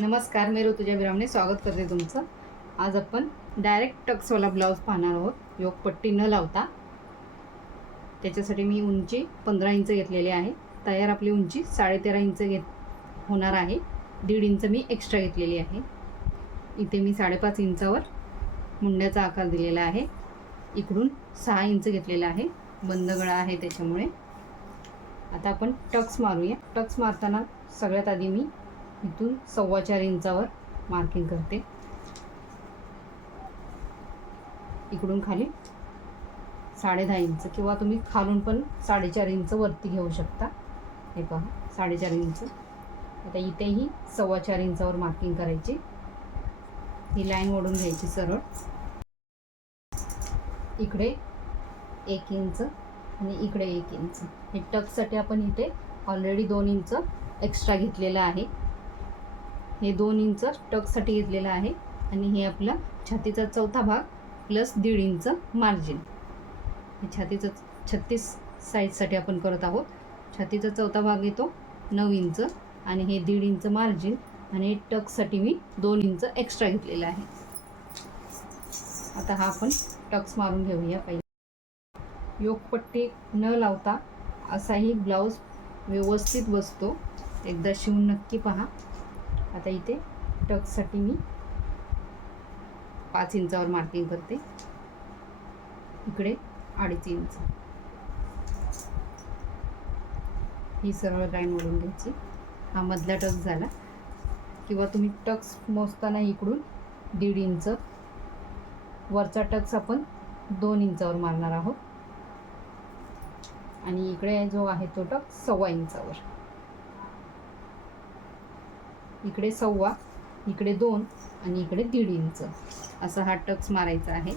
नमस्कार मी ऋतुजा विरामने स्वागत करते तुमचं. आज आपण डायरेक्ट टक्सवाला ब्लाऊज पाहणार आहोत. योगपट्टी न लावता. त्याच्यासाठी मी उंची पंधरा इंच घेतलेली आहे. तयार आपली उंची साडेतेरा इंच घेत होणार आहे. दीड इंच मी एक्स्ट्रा घेतलेली आहे. इथे मी साडेपाच इंचावर मुंड्याचा आकार दिलेला आहे. इकडून सहा इंच घेतलेला आहे. बंद गळा आहे त्याच्यामुळे. आता आपण टक्स मारूया. टक्स मारताना सगळ्यात आधी मी इथून सव्वा चार इंचावर मार्किंग करते. इकडून खाली साडे दहा इंच किंवा तुम्ही खालून पण साडेचार इंच वरती घेऊ शकता. हे पहा साडेचार इंच. आता इथेही सव्वा चार इंचावर मार्किंग करायची. ही लाईन ओढून घ्यायची सरळ. इकडे एक इंच आणि इकडे एक इंच. हे टकसाठी आपण इथे ऑलरेडी दोन इंच एक्स्ट्रा घेतलेलं आहे. हे दोन इंच टकसाठी घेतलेलं आहे. आणि हे आपला छातीचा चौथा भाग प्लस दीड इंच मार्जिन. हे छातीचं छत्तीस साईजसाठी आपण करत आहोत. छातीचा चौथा भाग येतो नऊ इंच आणि हे दीड इंच मार्जिन आणि टक्ससाठी मी दोन इंच एक्स्ट्रा घेतलेलं आहे. आता हा आपण टक्स मारून घेऊया पहिले. योगपट्टी न लावता असाही ब्लाऊज व्यवस्थित बसतो. एकदा शिवून नक्की पहा. आता इथे टकसाठी मी पाच इंचावर मार्किंग करते. इकडे अडीच इंच. ही सरळ लाईन ओढून घ्यायची. हा मधला टक झाला. किंवा तुम्ही टक्स मोजताना इकडून दीड इंच. वरचा टक्स आपण दोन इंचावर मारणार आहोत. आणि इकडे जो आहे तो टक सव्वा इंचावर. इकडे सव्वा इकडे दोन आणि इकडे दीड इंच. असा हा टक्स मारायचा आहे.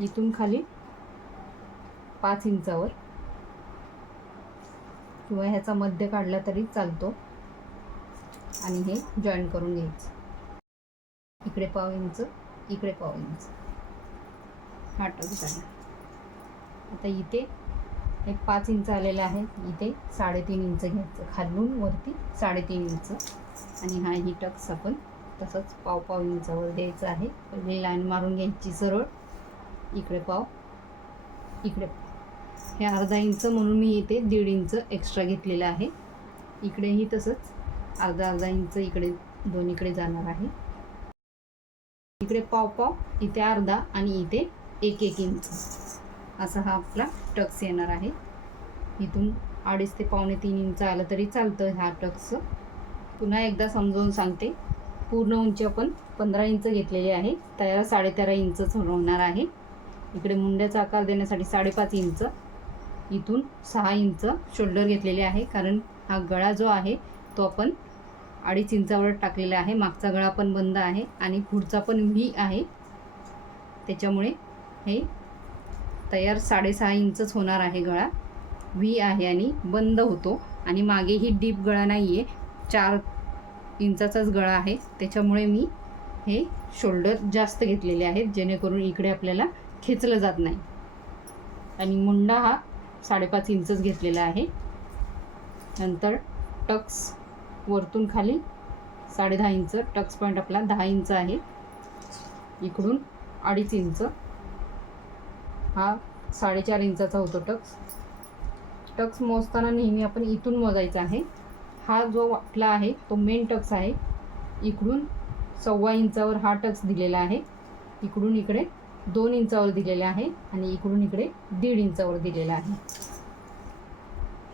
इथून खाली पाच इंचावर. किंवा ह्याचा मध्य काढला तरी चालतो. आणि हे जॉईन करून घ्यायचं. इकडे पाव इंच इकडे पाव इंच. हा टक्स आहे. आता इथे एक पाच इंच आलेलं आहे. इथे साडेतीन इंच घ्यायचं. खालून वरती साडेतीन इंच. आणि हा ही टक्स आपण तसंच पाव पाव इंचावर द्यायचं आहे. पहिली लाईन मारून घ्यायची सरळ. इकडे पाव इकडे पाव. हे अर्धा इंच म्हणून मी इथे दीड इंच एक्स्ट्रा घेतलेलं आहे. इकडेही तसंच अर्धा अर्धा इंच इकडे दोन्हीकडे जाणार आहे. इकडे पाव पाव इथे अर्धा आणि इथे एक एक इंच. असा हा आपला टक्स येणार आहे. इथून अडीच ते पावणे तीन इंच आलं तरी चालतं ह्या टक्स. पुन्हा एकदा समजावून सांगते. पूर्ण उंची आपण पंधरा इंच घेतलेली आहे. त्याला साडेतेरा इंचच होणार आहे. इकडे मुंड्याचा आकार देण्यासाठी साडेपाच इंच. इथून सहा इंच शोल्डर घेतलेले आहे. कारण हा गळा जो आहे तो आपण अडीच इंचावर टाकलेला आहे. मागचा गळा पण बंद आहे आणि पुढचा पण व्ही आहे. त्याच्यामुळे हे तयार साडेसहा इंचच होणार आहे गळा. व्ही आहे आणि बंद होतो. आणि मागेही डीप गळा नाही आहे चार इंचाचाच गळा आहे. त्याच्यामुळे मी हे शोल्डर जास्त घेतलेले आहेत जेणेकरून इकडे आपल्याला खेचलं जात नाही. आणि मुंडा हा साडेपाच इंचच घेतलेला आहे. नंतर टक्स वरतून खाली साडे दहा इंच टक्स पॉईंट आपला दहा इंच आहे. इकडून अडीच इंच. हा साडेचार इंचाचा होतो टक्स. टक्स मोजताना नेहमी आपण इथून मोजायचा आहे. हा जो आपला आहे तो मेन टक्स आहे. इकडून सव्वा इंचावर हा टक्स दिलेला आहे. इकडून इकडे दोन इंचावर दिलेला आहे आणि इकडून इकडे दीड इंचावर दिलेला आहे.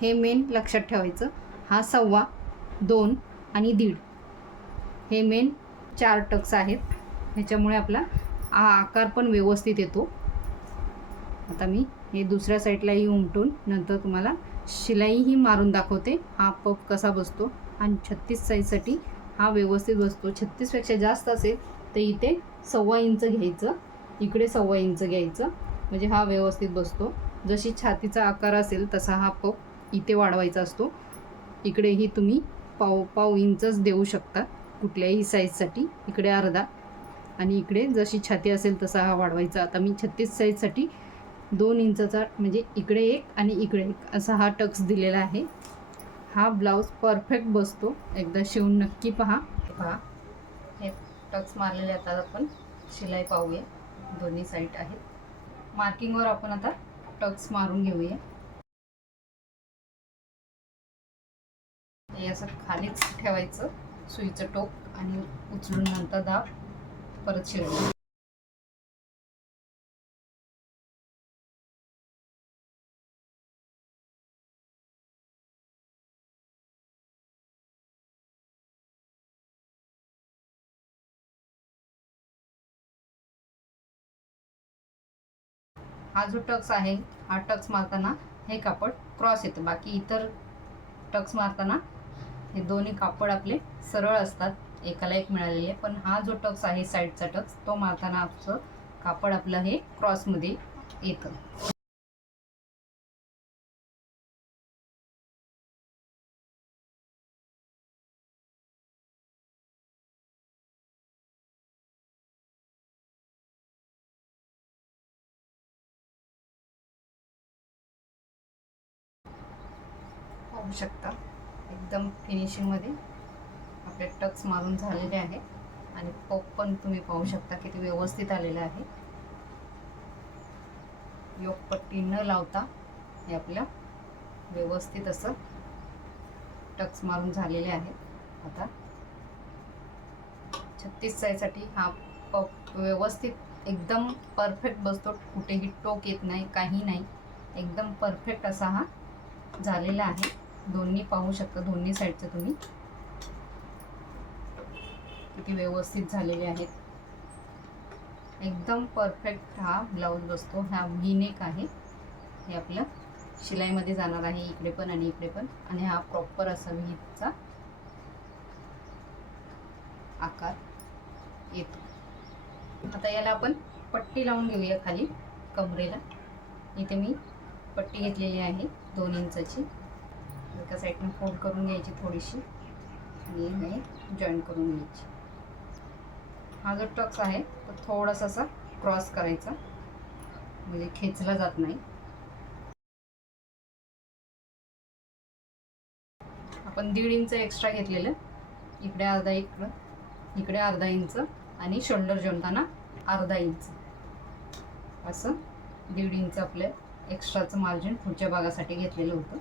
हे मेन लक्षात ठेवायचं. हा सव्वा दोन आणि दीड. हे मेन चार टक्स आहेत. ह्याच्यामुळे आपला हा आकार पण व्यवस्थित येतो. आता मी हे दुसऱ्या साईडलाही उमटून नंतर तुम्हाला शिलाईही मारून दाखवते. हा पप कसा बसतो? आणि छत्तीस साईजसाठी हा व्यवस्थित बसतो. छत्तीसपेक्षा जास्त असेल तर इथे सव्वा इंच घ्यायचं. इकडे सव्वा इंच घ्यायचं. म्हणजे हा व्यवस्थित बसतो. जशी छातीचा आकार असेल तसा हा पप इथे वाढवायचा असतो. इकडेही तुम्ही पाव पाव इंचच देऊ शकता. कुठल्याही साईजसाठी. इकडे अर्धा. आणि इकडे जशी छाती असेल तसा हा वाढवायचा. आता मी छत्तीस साईजसाठी दोन इंचाचा म्हणजे इकडे एक आणि इकडे एक असा हा टक्स दिलेला आहे. हा ब्लाऊज परफेक्ट बसतो. एकदा शिवून नक्की पहा. पहा. हे टक्स मारलेले आता आपण. शिलाई पाहूया. दोन्ही साईड आहेत. मार्किंगवर आपण आता टक्स मारून घेऊया. हे असं खालीच ठेवायचं. सुईचं टोक आणि उचलून नंतर दाब परत शिलाई. हा जो टक्स आहे हा टक्स मारताना हे कापड क्रॉस येतं. बाकी इतर टक्स मारताना हे दोन्ही कापड आपले सरळ असतात एकाला एक मिळालेले. पण हा जो टक्स आहे साईडचा टक्स तो मारताना आपलं कापड आपलं हे क्रॉसमध्ये येतं. पाहू शकता. एकदम फिनिशिंगमध्ये आपले टक्स मारून झालेले आहे. आणि पप पण तुम्ही पाहू शकता किती व्यवस्थित आलेलं आहे. योगपट्टी न लावता हे आपल्या व्यवस्थित असं टक्स मारून झालेले आहेत आता छत्तीस साईसाठी हा पप व्यवस्थित एकदम परफेक्ट बसतो. कुठेही टोक येत नाही काही नाही. एकदम परफेक्ट असा हा झालेला आहे. दोन्ही पाहू शकता दोन्ही साईडचं तुम्ही. किती व्यवस्थित झालेले आहेत. एकदम परफेक्ट हा ब्लाऊज बसतो. हा नेक आहे. हे आपलं शिलाईमध्ये जाणार आहे इकडे पण आणि इकडे पण. आणि हा प्रॉपर असा व्हीचा आकार येतो. आता याला आपण पट्टी लावून घेऊया खाली कमरेला. इथे मी पट्टी घेतलेली आहे दोन इंचाची. एका साईडनं फोल्ड करून घ्यायची थोडीशी. आणि हे जॉईन करून घ्यायची. हा जो टक्स आहे तो थोडासा असा क्रॉस करायचा. म्हणजे खेचला जात नाही. आपण दीड इंच एक्स्ट्रा घेतलेलं. इकडे अर्धा इकडं इकडे अर्धा इंच आणि शोल्डर जोडताना अर्धा इंच असं दीड इंच आपलं एक्स्ट्राचं मार्जिन पुढच्या भागासाठी घेतलेलं होतं.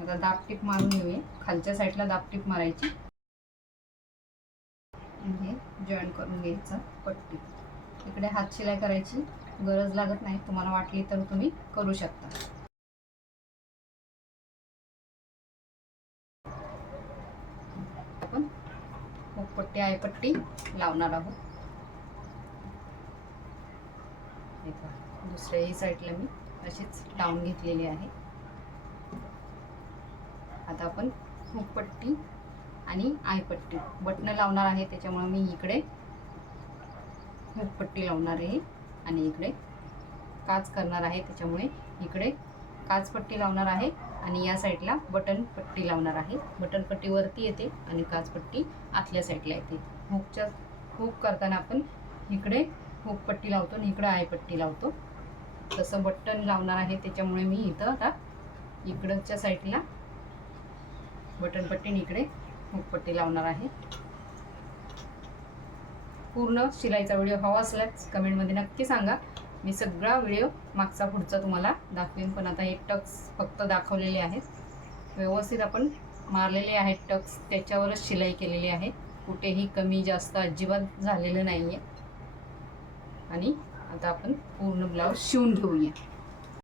आता दाबटीप मारून घेऊया. खालच्या साईडला दाबटीप मारायची. हे जॉईन करून घ्यायचं पट्टी. इकडे हात शिलाई करायची. गरज लागत नाही. तुम्हाला वाटली तर तुम्ही करू शकता. आपण पट्टी आहे पट्टी लावणार आहोत. दुसऱ्याही साईडला मी अशीच लावून घेतलेली आहे. आता आपण हुकपट्टी आणि आयपट्टी. बटणं लावणार आहे त्याच्यामुळे मी इकडे हुकपट्टी लावणार आहे आणि इकडे काच करणार आहे त्याच्यामुळे इकडे काचपट्टी लावणार आहे आणि या साईडला बटन पट्टी लावणार आहे. बटन पट्टी वरती येते आणि काचपट्टी आतल्या साईडला येते. हुकच्या हुक करताना आपण इकडे हुकपट्टी लावतो आणि इकडे आयपट्टी लावतो. तसं बटन लावणार आहे त्याच्यामुळे मी इथं आता इकडच्या साईडला बटन इकडे हुकपट्टी लावणार आहे. पूर्ण शिलाईचा व्हिडिओ हवा असल्यास कमेंटमध्ये नक्की सांगा. मी सगळा व्हिडिओ मागचा पुढचा तुम्हाला दाखवेन पण आता हे टक्स फक्त दाखवलेले आहेत. व्यवस्थित आपण मारलेले आहेत टक्स त्याच्यावरच शिलाई केलेली आहे. कुठेही कमी जास्त अजिबात झालेलं नाही आहे आणि आता आपण पूर्ण ब्लाऊज शिवून घेऊया.